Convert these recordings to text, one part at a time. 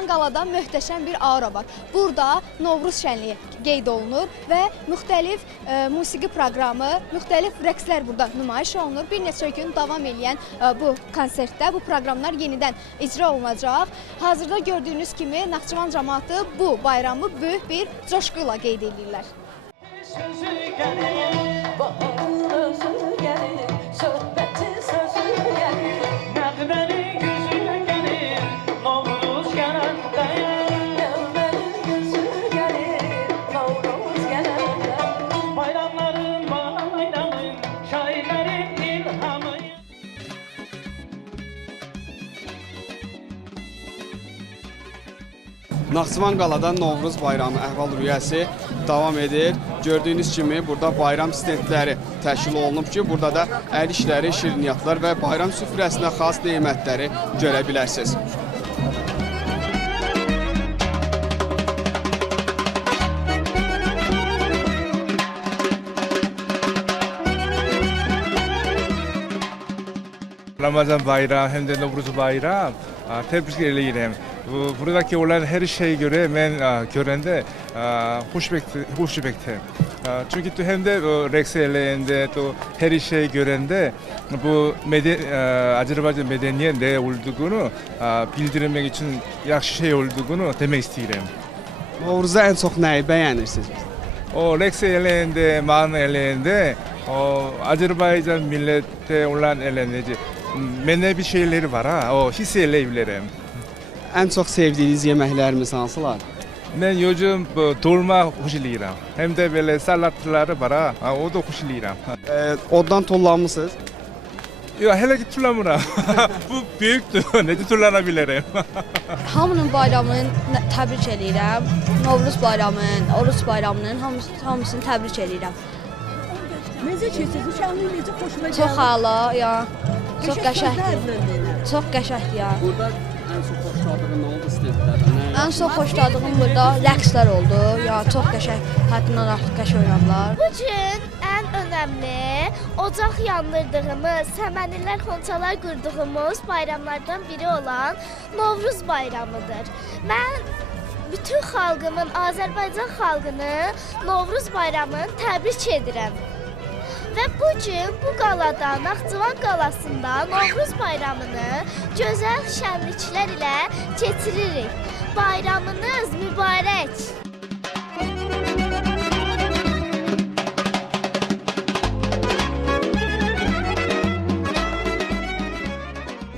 Naxçıvan qalada möhtəşəm bir aura var. Burada Novruz şənliyi qeyd olunur və müxtəlif musiqi proqramı, müxtəlif rəqslər burada nümayiş olunur. Bir neçə gün davam edən bu konsertdə bu proqramlar yenidən icra olunacaq. Hazırda gördüyünüz kimi Naxçıvan cəmaatı bu bayramı böyük bir coşquyla qeyd edirlər. Sözü gəlir, baharın özü gəlir, söhbətin sözü gəlir, nəğməli gözü gəlir, Novruz gələndə, nəğməli gözü gəlir, Novruz gələndə, bayramların bayramı, şairlərin ilhamı. Naxçıvan qalada Novruz bayramı əhval-ruhiyyəsi davam edir. Gördüyünüz kimi burada bayram stendləri təşkil olunub ki, burada da əl işləri, şirniyyatlar və bayram süfrəsinə xas nemətləri görə bilərsiniz. Ramazan bayram hem de Novruz bayram tebrik eləyirəm. Buradaki olan her şeye göre ben görende hoşbekteyim. Çünkü hem de Rex eləyəndə, her şeyi görende bu Azerbaycan medeniyet ne olduğunu bildirmek için yaxşı şey olduğunu demek istedim. Novruzda en çok neyi bəyənirsiniz? O Rex eləyəndə, man eləyəndə, o Azerbaycan millete olan eləyəndə mənə bir şeyleri var ha, o hiss eləyirəm. En çok sevdiğiniz yeməklərimiz hansılar? Ben yoğun dolma hoşlayıram. Hem de böyle salatları var ha, o da hoşlayıram. Oddan tullanmısınız? Yok hele ki tullamıram. Bu büyüktür, necə tullanabilirim? Hamının bayramını təbrik edirəm. Novruz bayramının, Oruç bayramının hamısını təbrik edirəm. Necə keçir? Bu şənlik necə xoşuna gəlir? Çox hala, ya. Çox qəşəngdir. Çox qəşəngdir ya. Burada en çok xoşladığın nə oldu stendlərdə? Ən çox xoşladığım burada rəqslər oldu. Ya çox qəşəng, həddindən artıq qəşəng oynadılar. Bu gün ən önəmli ocaq yandırdığımız, səmənilər, xonçalar qurduğumuz bayramlardan biri olan Novruz bayramıdır. Mən bütün xalqımın, Azərbaycan xalqını Novruz bayramını təbrik edirəm. Və bu gün bu qalada, Naxçıvan qalasında Novruz bayramını gözəl şənliklər ilə keçiririk. Bayramınız mübarək.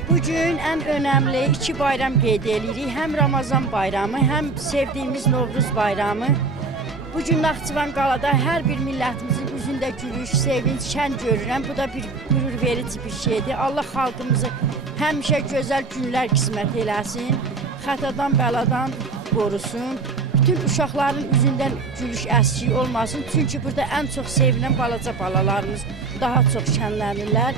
Bugün ən önəmli iki bayram qeyd edirik. Həm Ramazan bayramı, həm sevdiyimiz Novruz bayramı. Bugün Naxçıvan qalada hər bir millətimizin üzündə gülüş, sevinç, şən görürəm. Bu da bir qürur verici bir şeydir. Allah xalqımızı həmişə gözəl günlər qismət eləsin. Xətadan, bəladan qorusun. Bütün uşaqların üzündən gülüş əskik olmasın. Çünki burada ən çox sevinən balaca balalarımız daha çox şənlənirlər.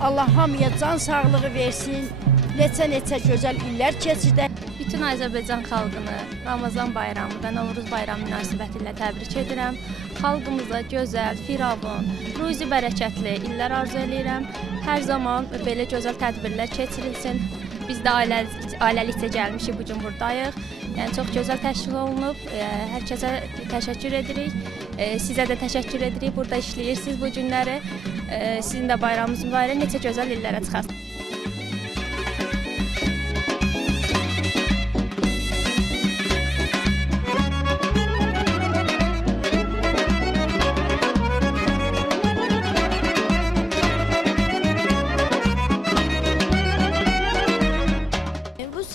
Allah hamıya can sağlığı versin. Neçə gözəl illər keçirdək. Bütün Azərbaycan xalqını Ramazan bayramı və Novruz bayramı münasibəti ilə təbrik edirəm. Xalqımıza gözəl, firavun, ruzi bərəkətli illər arzu edirəm. Hər zaman belə gözəl tədbirlər keçirilsin. Biz də ailəlikcə gəlmişik, bugün buradayıq. Yəni çox gözəl təşkil olunub. Hər kəsə təşəkkür edirik. Sizə də təşəkkür edirik. Burada işləyirsiniz bu günləri. Sizin də bayramınız mübarək, neçə gözəl illərə çıxasınız.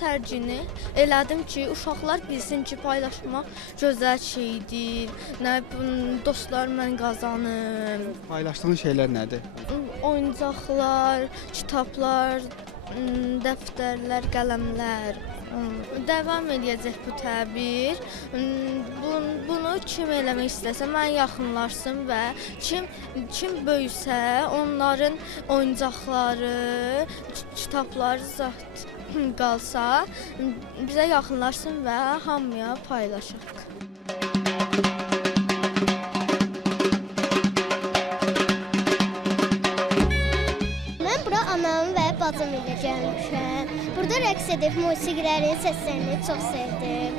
Sərgini elədim ki, uşaqlar bilsin ki, paylaşmaq gözəl şeydir. Nə dostlar mən qazanım. Paylaşdığın şeylər nədir? Oyuncaqlar, kitablar, dəftərlər, qələmlər. Davam edəcək bu təbir. Bunu kim eləmək istəsə, mən yaxınlaşsın və kim böyüsə, onların oyuncaqları, kitabları zat qalsa, bizə yaxınlaşsın və hamıya paylaşaq. Mən bura anamın və bacım ilə gəlmişəm. Burada rəqs edib musiqilərin səslərini çox sevdim.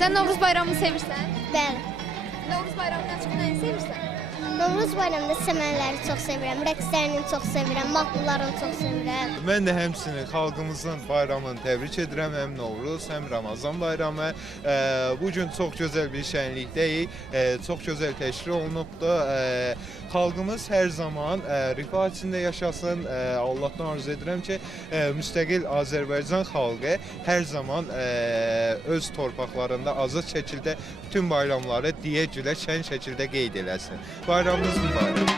Sən Novruz bayramını sevirsən? Bəli. Novruz bayramından çox nəyi sevirsən? Novruz bayramında səmənləri çox sevirəm, rəqslərini çox sevirəm, mahnılarını çox sevirəm. Mən də həmçinin xalqımızın bayramını təbrik edirəm, həm Novruz, həm Ramazan bayramı. Bu gün çox gözəl bir şənlikdəyik, çox gözəl təşkil olunubdur. Xalqımız hər zaman rifah içində yaşasın. Allahdan arzu edirəm ki, müstəqil Azərbaycan xalqı hər zaman öz torpaqlarında azad şəkildə bütün bayramları diyə-gülə şən şəkildə qeyd eləsin. Bayramınız mübarək.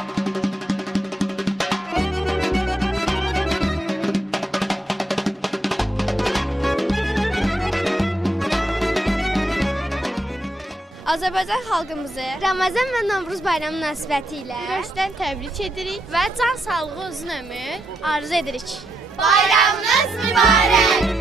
Azərbaycan xalqımızı Ramazan və Novruz bayramı münasibətilə ürəkdən təbrik edirik və can sağlığı, uzun ömür arzu edirik. bayramınız mübarək.